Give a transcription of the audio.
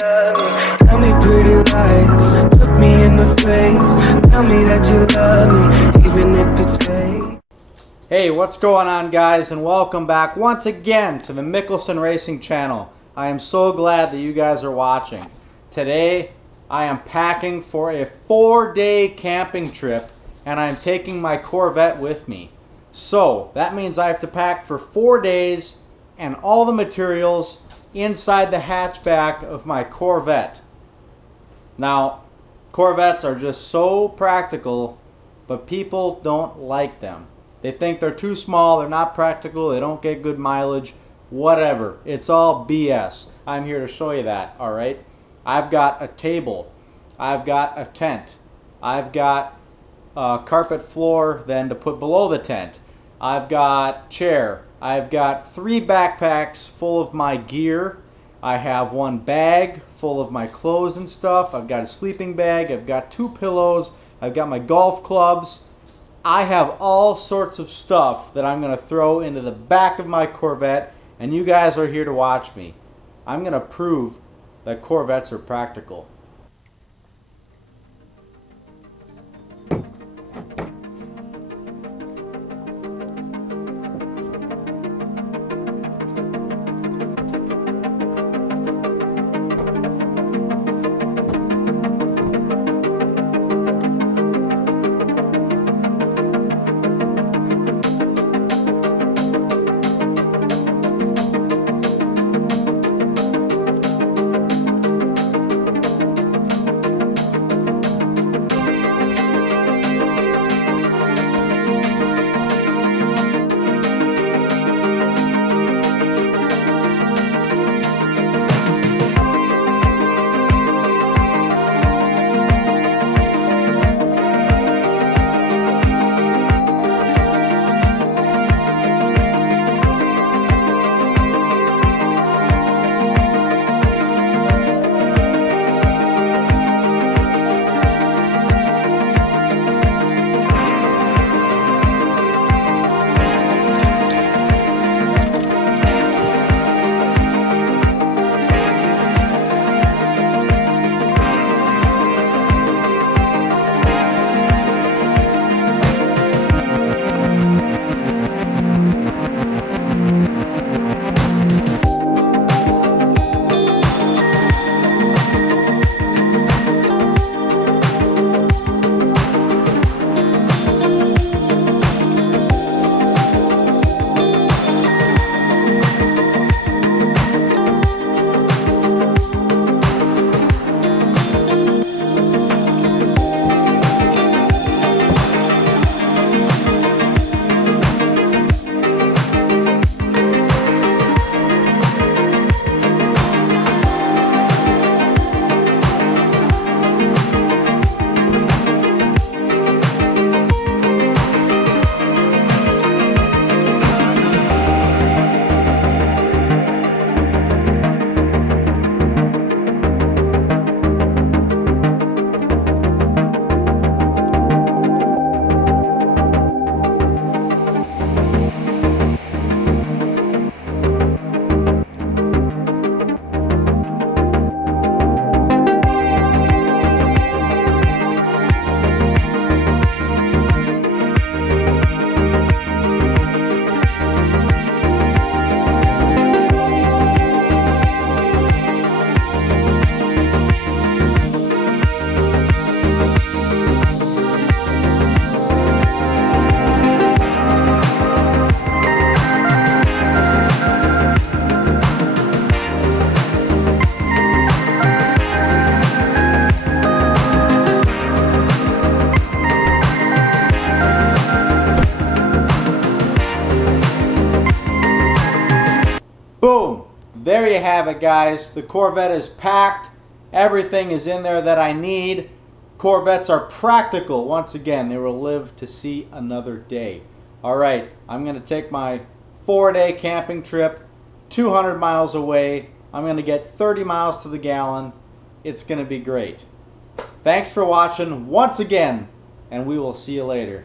love me. Tell me pretty lies, look me in the face. Tell me that you love me, even if it's fake. Hey, what's going on, guys, and welcome back once again to the Mickelson Racing channel. I am so glad that you guys are watching. Today I am packing for a 4-day camping trip, and I'm taking my Corvette with me. So that means I have to pack for 4 days and all the materials inside the hatchback of my Corvette. Now, Corvettes are just so practical, but people don't like them. They think they're too small, they're not practical, they don't get good mileage, whatever. It's all BS. I'm here to show you that, alright? I've got a table, I've got a tent, I've got a carpet floor then to put below the tent, I've got chair, I've got 3 backpacks full of my gear, I have 1 bag full of my clothes and stuff, I've got a sleeping bag, I've got 2 pillows, I've got my golf clubs. I have all sorts of stuff that I'm going to throw into the back of my Corvette, and you guys are here to watch me. I'm going to prove that Corvettes are practical. Boom! There you have it, guys. The Corvette is packed. Everything is in there that I need. Corvettes are practical. Once again, they will live to see another day. Alright, I'm going to take my 4-day camping trip, 200 miles away. I'm going to get 30 miles to the gallon. It's going to be great. Thanks for watching once again, and we will see you later.